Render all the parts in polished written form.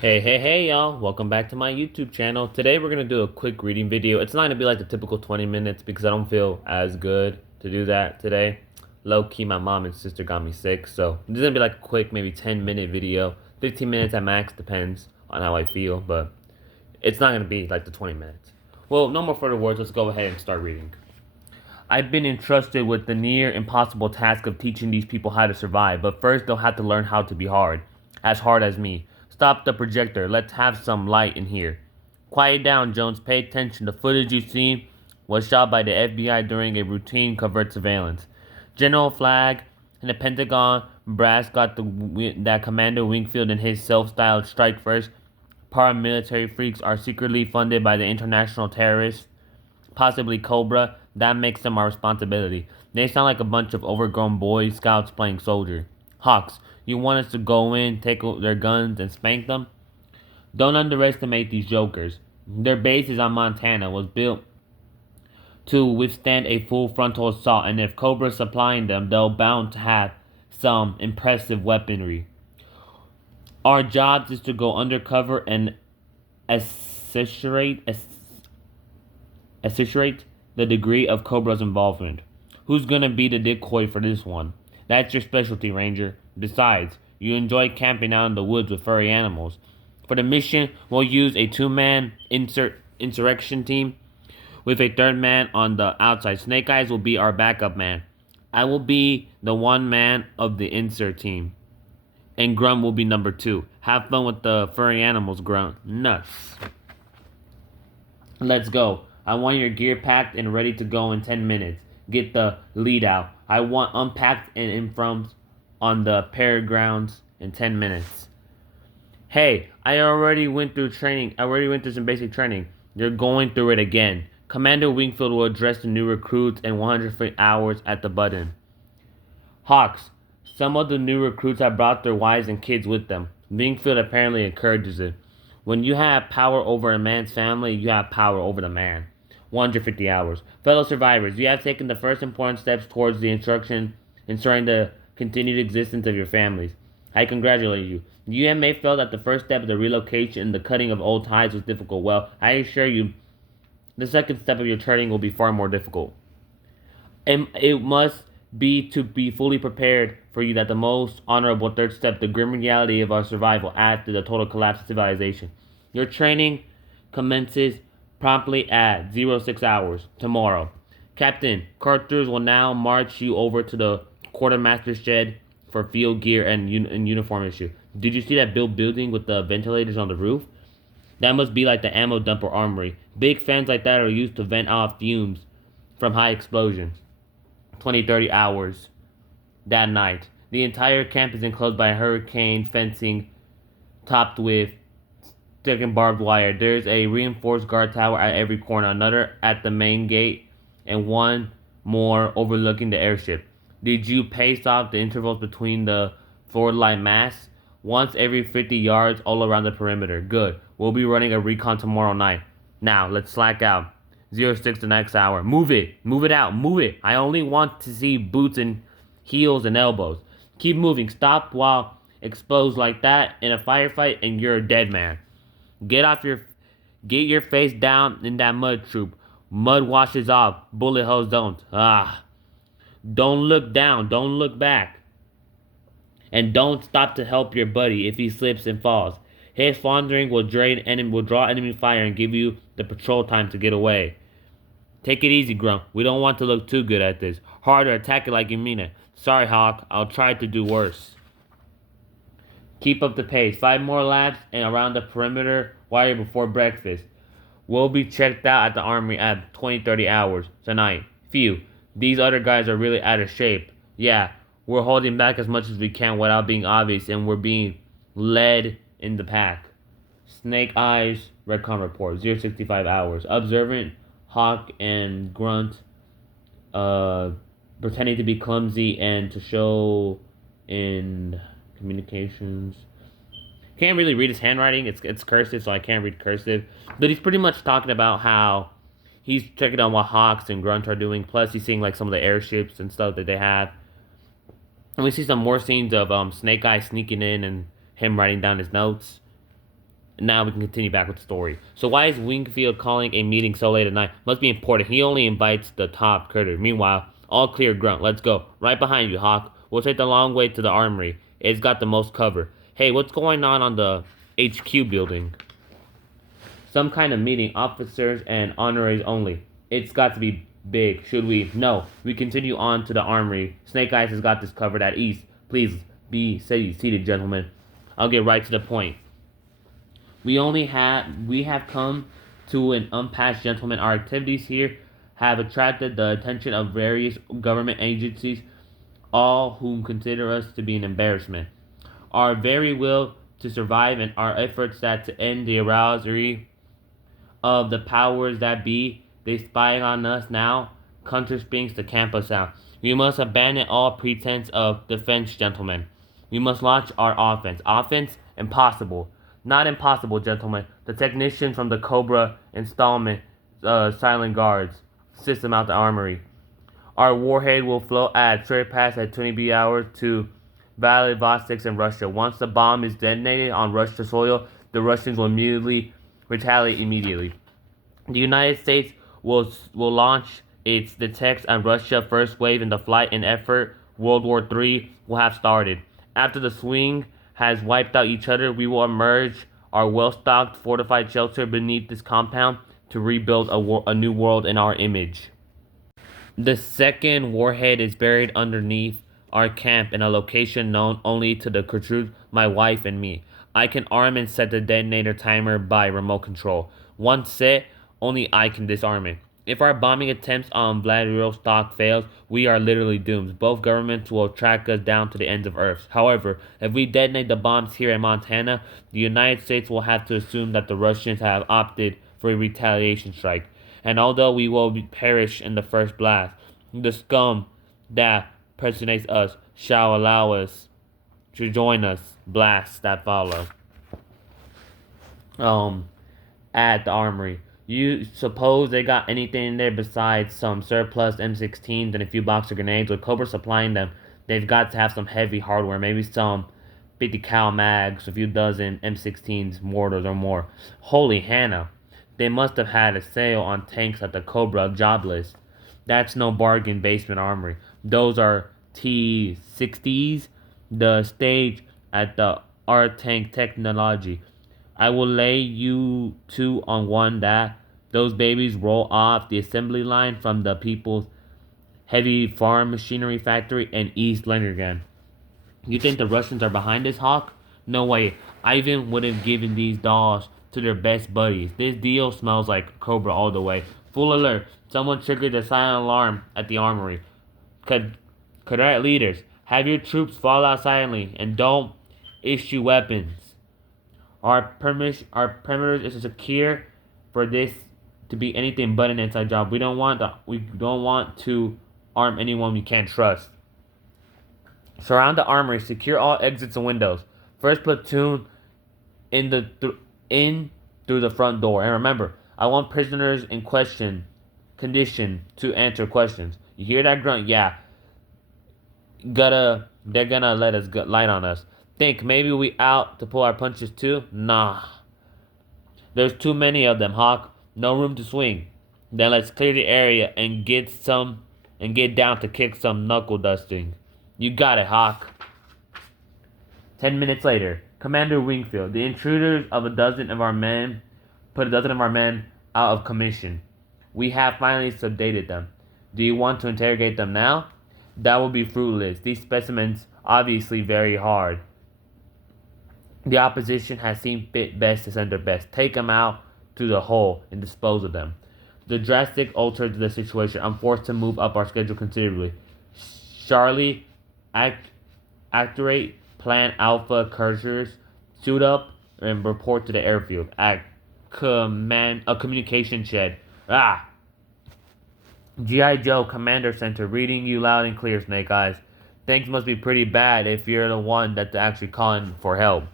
Hey y'all, welcome back to my YouTube channel. Today we're going to do a quick reading video. It's not going to be like the typical 20 minutes because I don't feel as good to do that today. Low key, my mom and sister got me sick, so this is going to be like a quick, maybe 10-minute video. 15 minutes at max, depends on how I feel, but it's not going to be like the 20 minutes. Well, no more further words, let's go ahead and start reading. I've been entrusted with the near impossible task of teaching these people how to survive, but first they'll have to learn how to be as hard as me. Stop the projector, let's have some light in here. Quiet down, Jones, pay attention. The footage you see was shot by the FBI during a routine covert surveillance. General Flagg and the Pentagon brass got that Commander Wingfield and his self-styled strike first paramilitary freaks are secretly funded by the international terrorists, possibly Cobra. That makes them our responsibility. They sound like a bunch of overgrown Boy Scouts playing soldier. Hawks, you want us to go in, take their guns, and spank them? Don't underestimate these jokers. Their base is on Montana, was built to withstand a full frontal assault, and if Cobra's supplying them, they're bound to have some impressive weaponry. Our job is to go undercover and assassinate the degree of Cobra's involvement. Who's gonna be the decoy for this one? That's your specialty, Ranger. Besides, you enjoy camping out in the woods with furry animals. For the mission, we'll use a two-man insurrection team with a third man on the outside. Snake Eyes will be our backup man. I will be the one man of the insert team. And Grunt will be number 2. Have fun with the furry animals, Grunt. Nuts. Let's go. I want your gear packed and ready to go in 10 minutes. Get the lead out. I want unpacked and informed on the paragrounds in 10 minutes. Hey, I already went through some basic training. You're going through it again. Commander Wingfield will address the new recruits in 100 hours at the button. Hawks, some of the new recruits have brought their wives and kids with them. Wingfield apparently encourages it. When you have power over a man's family, you have power over the man. 150 hours. Fellow survivors, you have taken the first important steps towards the ensuring the continued existence of your families. I congratulate you. You may feel that the first step of the relocation and the cutting of old ties was difficult. Well, I assure you, the second step of your turning will be far more difficult. And it must be to be fully prepared for you that the most honorable third step, the grim reality of our survival after the total collapse of civilization. Your training commences promptly at 06 hours tomorrow. Captain, Carters will now march you over to the quartermaster's shed for field gear and uniform issue. Did you see that building with the ventilators on the roof? That must be like the ammo dump or armory. Big fans like that are used to vent out fumes from high explosions. 20-30 hours that night. The entire camp is enclosed by hurricane fencing topped with thick and barbed wire. There's a reinforced guard tower at every corner, another at the main gate, and one more overlooking the airship. Did you pace off the intervals between the forward line masts? Once every 50 yards all around the perimeter. Good. We'll be running a recon tomorrow night. Now, let's slack out. 06 the next hour. Move it. Move it out. Move it. I only want to see boots and heels and elbows. Keep moving. Stop while exposed like that in a firefight and you're a dead man. Get your face down in that mud troop. Mud washes off. Bullet holes don't. Don't look down. Don't look back. And don't stop to help your buddy if he slips and falls. His floundering will draw enemy fire and give you the patrol time to get away. Take it easy, Grunt. We don't want to look too good at this. Harder, attack it like you mean it. Sorry, Hawk. I'll try to do worse. Keep up the pace. 5 more laps and around the perimeter wire before breakfast. We'll be checked out at the armory at 20-30 hours tonight. Phew. These other guys are really out of shape. Yeah, we're holding back as much as we can without being obvious, and we're being led in the pack. Snake Eyes, Redcon report. 065 hours. Observant, Hawk, and Grunt pretending to be clumsy and to show in communications. Can't really read his handwriting. It's cursive, so I can't read cursive. But he's pretty much talking about how he's checking on what Hawks and Grunt are doing. Plus, he's seeing like some of the airships and stuff that they have. And we see some more scenes of Snake Eye sneaking in and him writing down his notes. Now we can continue back with the story. So why is Wingfield calling a meeting so late at night? Must be important. He only invites the top critter. Meanwhile, all clear, Grunt. Let's go. Right behind you, Hawk. We'll take the long way to the armory. It's got the most cover. Hey, what's going on the HQ building? Some kind of meeting, officers and honoraries only. It's got to be big. Should we? No. We continue on to the armory. Snake Eyes has got this covered at east. Please be seated, gentlemen. I'll get right to the point. We have come to an impasse, gentlemen. Our activities here have attracted the attention of various government agencies, all whom consider us to be an embarrassment. Our very will to survive and our efforts that to end the arousery of the powers that be, they spy on us now, counter springs to camp us out. We must abandon all pretense of defense, gentlemen. We must launch our offense. Offense? Impossible. Not impossible, gentlemen. The technician from the Cobra installment silent guards system out the armory. Our warhead will float at straight pass at 20 B hours to Vladivostok in Russia. Once the bomb is detonated on Russian soil, the Russians will immediately retaliate immediately. The United States will launch its attacks on Russia first wave in the flight and effort. World War III will have started. After the swing has wiped out each other, we will emerge our well-stocked, fortified shelter beneath this compound to rebuild a new world in our image. The second warhead is buried underneath our camp in a location known only to the crew, my wife, and me. I can arm and set the detonator timer by remote control. Once set, only I can disarm it. If our bombing attempts on Vladivostok fails, we are literally doomed. Both governments will track us down to the ends of Earth. However, if we detonate the bombs here in Montana, the United States will have to assume that the Russians have opted for a retaliation strike. And although we will perish in the first blast, the scum that personates us shall allow us to join us blasts that follow. At the armory. You suppose they got anything in there besides some surplus M16s and a few boxes of grenades? With Cobra supplying them, they've got to have some heavy hardware, maybe some 50 cal mags, a few dozen M16s, mortars or more. Holy Hannah, they must have had a sale on tanks at the Cobra job list. That's no bargain basement armory. Those are T-60s, the stage at the R-Tank Technology. I will lay you two on one that those babies roll off the assembly line from the People's Heavy Farm Machinery Factory in East Leningrad. You think the Russians are behind this, Hawk? No way. Ivan would have given these dolls to their best buddies. This deal smells like Cobra all the way. Full alert. Someone triggered the silent alarm at the armory. Cadet leaders, have your troops fall out silently and don't issue weapons. Our perimeter is secure for this to be anything but an inside job. We don't want to arm anyone we can't trust. Surround the armory. Secure all exits and windows. First platoon in through the front door. And remember, I want prisoners in condition to answer questions. You hear that, Grunt? Yeah. They're gonna let us light on us. Think maybe we out to pull our punches too? Nah. There's too many of them, Hawk. No room to swing. Then let's clear the area and get down to kick some knuckle dusting. You got it, Hawk. 10 minutes later, Commander Wingfield, the intruders of a dozen of our men out of commission. We have finally sedated them. Do you want to interrogate them now? That will be fruitless. These specimens obviously very hard. The opposition has seen fit best to send their best. Take them out to the hole and dispose of them. The drastic altered the situation. I'm forced to move up our schedule considerably. Charlie, activate Plan Alpha cursors, suit up, and report to the airfield. A communication shed. G.I Joe Commander Center, reading you loud and clear, Snake Eyes. Things must be pretty bad if you're the one that's actually calling for help.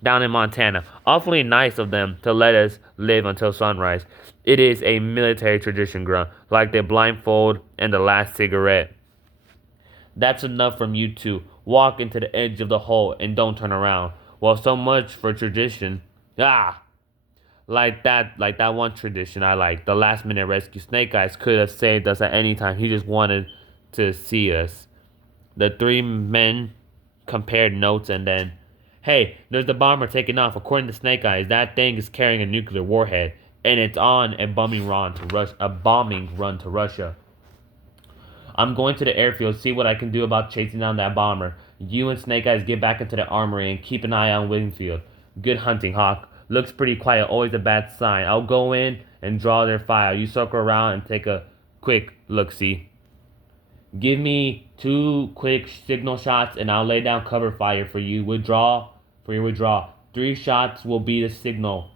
Down in Montana. Awfully nice of them to let us live until sunrise. It is a military tradition, Grunt, like the blindfold and the last cigarette. That's enough from you two. Walk into the edge of the hole and don't turn around. Well, so much for tradition. Ah, like that one tradition I like. The last minute rescue. Snake Eyes could have saved us at any time. He just wanted to see us. The three men compared notes and then, hey, there's the bomber taking off. According to Snake Eyes, that thing is carrying a nuclear warhead, and it's on a bombing run to Russia. I'm going to the airfield, see what I can do about chasing down that bomber. You and Snake Eyes get back into the armory and keep an eye on Wingfield. Good hunting, Hawk. Looks pretty quiet, always a bad sign. I'll go in and draw their file. You circle around and take a quick look-see. Give me 2 quick signal shots and I'll lay down cover fire for you. Withdraw. 3 shots will be the signal.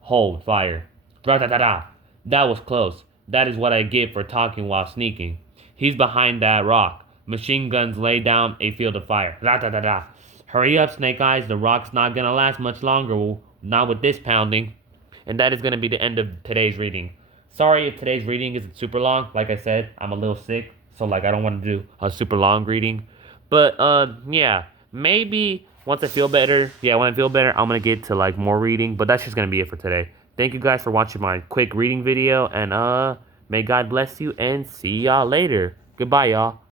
Hold fire. Da-da-da-da. That was close. That is what I get for talking while sneaking. He's behind that rock. Machine guns lay down a field of fire. Da-da-da-da. Hurry up, Snake Eyes. The rock's not gonna last much longer. Not with this pounding. And that is gonna be the end of today's reading. Sorry if today's reading isn't super long. Like I said, I'm a little sick. So like I don't want to do a super long reading. But yeah. Maybe once I feel better, when I feel better, I'm gonna get to like more reading. But that's just gonna be it for today. Thank you guys for watching my quick reading video, and may God bless you and see y'all later. Goodbye, y'all.